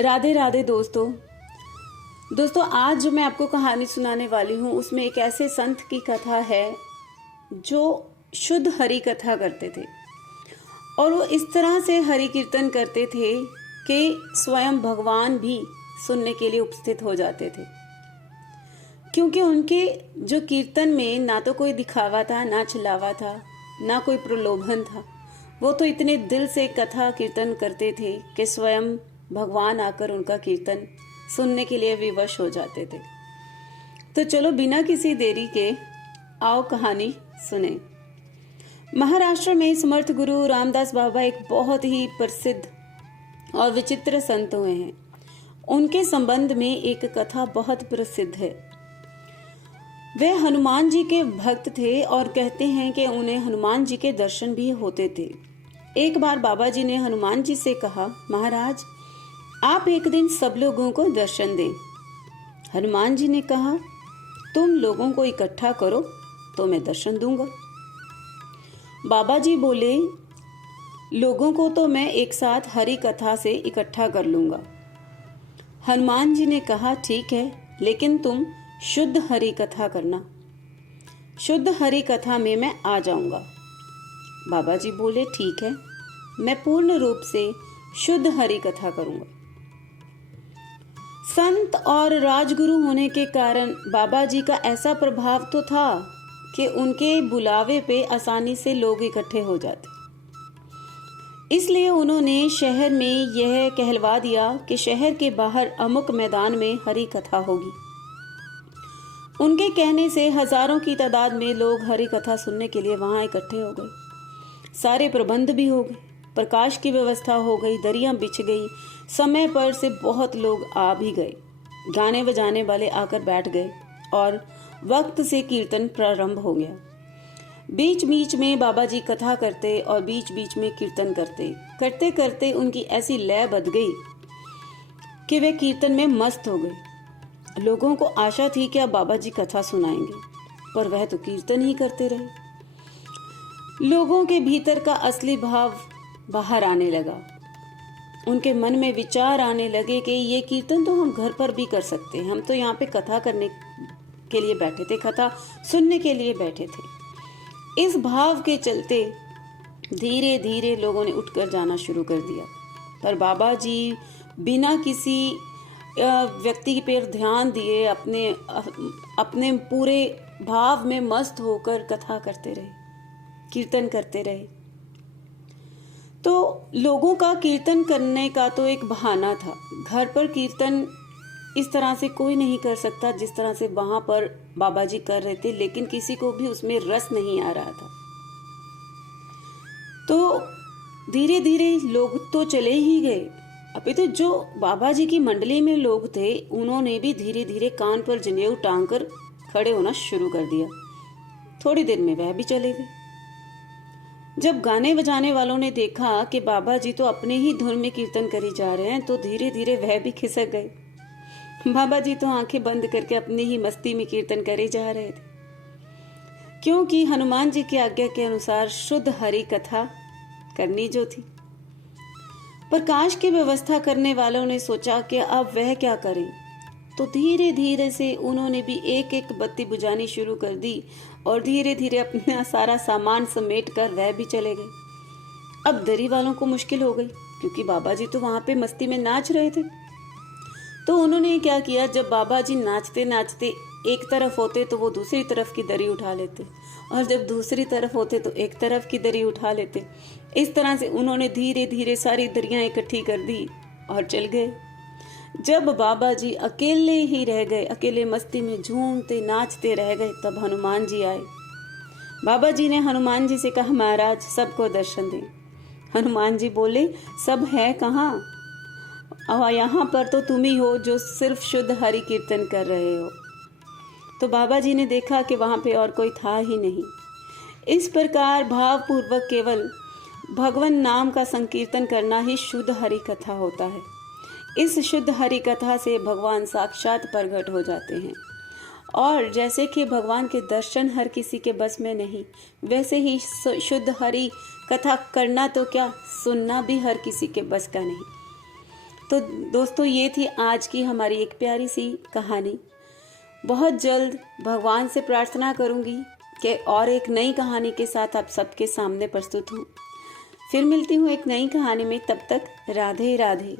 राधे राधे दोस्तों। आज जो मैं आपको कहानी सुनाने वाली हूँ उसमें एक ऐसे संत की कथा है जो शुद्ध हरि कथा करते थे और वो इस तरह से हरि कीर्तन करते थे कि स्वयं भगवान भी सुनने के लिए उपस्थित हो जाते थे, क्योंकि उनके जो कीर्तन में ना तो कोई दिखावा था, ना छलावा था, ना कोई प्रलोभन था। वो तो इतने दिल से कथा कीर्तन करते थे कि स्वयं भगवान आकर उनका कीर्तन सुनने के लिए विवश हो जाते थे। तो चलो बिना किसी देरी के आओ कहानी सुने। महाराष्ट्र में समर्थ गुरु रामदास बाबा एक बहुत ही प्रसिद्ध और विचित्र संत हुए हैं। उनके संबंध में एक कथा बहुत प्रसिद्ध है। वे हनुमान जी के भक्त थे और कहते हैं कि उन्हें हनुमान जी के दर्शन भी होते थे। एक बार बाबा जी ने हनुमान जी से कहा, महाराज आप एक दिन सब लोगों को दर्शन दें। हनुमान जी ने कहा, तुम लोगों को इकट्ठा करो तो मैं दर्शन दूंगा। बाबा जी बोले, लोगों को तो मैं एक साथ हरि कथा से इकट्ठा कर लूंगा। हनुमान जी ने कहा, ठीक है, लेकिन तुम शुद्ध हरि कथा करना। शुद्ध हरि कथा में मैं आ जाऊंगा। बाबा जी बोले, ठीक है, मैं पूर्ण रूप से शुद्ध हरि कथा करूंगा। संत और राजगुरु होने के कारण बाबा जी का ऐसा प्रभाव तो था कि उनके बुलावे पे आसानी से लोग इकट्ठे हो जाते। इसलिए उन्होंने शहर में यह कहलवा दिया कि शहर के बाहर अमुक मैदान में हरि कथा होगी। उनके कहने से हजारों की तादाद में लोग हरि कथा सुनने के लिए वहां इकट्ठे हो गए। सारे प्रबंध भी हो गए, प्रकाश की व्यवस्था हो गई, दरियां बिछ गई, समय पर से बहुत लोग आ भी गए। गाने बजाने वाले आकर बैठ गए और वक्त से कीर्तन प्रारंभ हो गया। बीच बीच में बाबा जी कथा करते और बीच बीच में कीर्तन करते करते करते उनकी ऐसी लय बध गई कि वे कीर्तन में मस्त हो गए। लोगों को आशा थी कि अब बाबा जी कथा सुनाएंगे, पर वह तो कीर्तन ही करते रहे। लोगों के भीतर का असली भाव बाहर आने लगा। उनके मन में विचार आने लगे कि ये कीर्तन तो हम घर पर भी कर सकते हैं। हम तो यहाँ पे कथा करने के लिए बैठे थे, कथा सुनने के लिए बैठे थे। इस भाव के चलते धीरे धीरे लोगों ने उठकर जाना शुरू कर दिया, पर बाबा जी बिना किसी व्यक्ति पर ध्यान दिए अपने पूरे भाव में मस्त होकर कथा करते रहे, कीर्तन करते रहे। तो लोगों का कीर्तन करने का तो एक बहाना था। घर पर कीर्तन इस तरह से कोई नहीं कर सकता जिस तरह से वहां पर बाबा जी कर रहे थे, लेकिन किसी को भी उसमें रस नहीं आ रहा था। तो धीरे धीरे लोग तो चले ही गए। अभी तो जो बाबा जी की मंडली में लोग थे उन्होंने भी धीरे धीरे कान पर जनेऊ टांग कर खड़े होना शुरू कर दिया। थोड़ी देर में वह भी चले गए। जब गाने बजाने वालों ने देखा कि बाबा जी तो अपने ही धुन में कीर्तन करी जा रहे हैं, तो धीरे धीरे वह भी खिसक गए। बाबा जी तो आंखें बंद करके अपनी ही मस्ती में कीर्तन करे जा रहे थे, क्योंकि हनुमान जी की आज्ञा के अनुसार शुद्ध हरि कथा करनी जो थी। प्रकाश की व्यवस्था करने वालों ने सोचा कि अब वह क्या करें, तो धीरे धीरे से उन्होंने भी एक एक बत्ती बुझानी शुरू कर दी और धीरे धीरे अपना सारा सामान समेट कर वह भी चले गए। अब दरी वालों को मुश्किल हो गई, क्योंकि बाबा जी तो वहां पे मस्ती में नाच रहे थे। तो उन्होंने क्या किया, जब बाबा जी नाचते नाचते एक तरफ होते तो वो दूसरी तरफ की दरी उठा लेते, और जब दूसरी तरफ होते तो एक तरफ की दरी उठा लेते। इस तरह से उन्होंने धीरे धीरे सारी दरियां इकट्ठी कर दी और चल गए। जब बाबा जी अकेले ही रह गए, अकेले मस्ती में झूमते नाचते रह गए, तब हनुमान जी आए। बाबा जी ने हनुमान जी से कहा, महाराज सबको दर्शन दें। हनुमान जी बोले, सब है कहाँ? यहाँ पर तो तुम ही हो जो सिर्फ शुद्ध हरि कीर्तन कर रहे हो। तो बाबा जी ने देखा कि वहां पे और कोई था ही नहीं। इस प्रकार भावपूर्वक केवल भगवान नाम का संकीर्तन करना ही शुद्ध हरि कथा होता है। इस शुद्ध हरि कथा से भगवान साक्षात प्रकट हो जाते हैं। और जैसे कि भगवान के दर्शन हर किसी के बस में नहीं, वैसे ही शुद्ध हरि कथा करना तो क्या, सुनना भी हर किसी के बस का नहीं। तो दोस्तों ये थी आज की हमारी एक प्यारी सी कहानी। बहुत जल्द भगवान से प्रार्थना करूंगी कि और एक नई कहानी के साथ आप सबके सामने प्रस्तुत हूँ। फिर मिलती हूँ एक नई कहानी में, तब तक राधे राधे।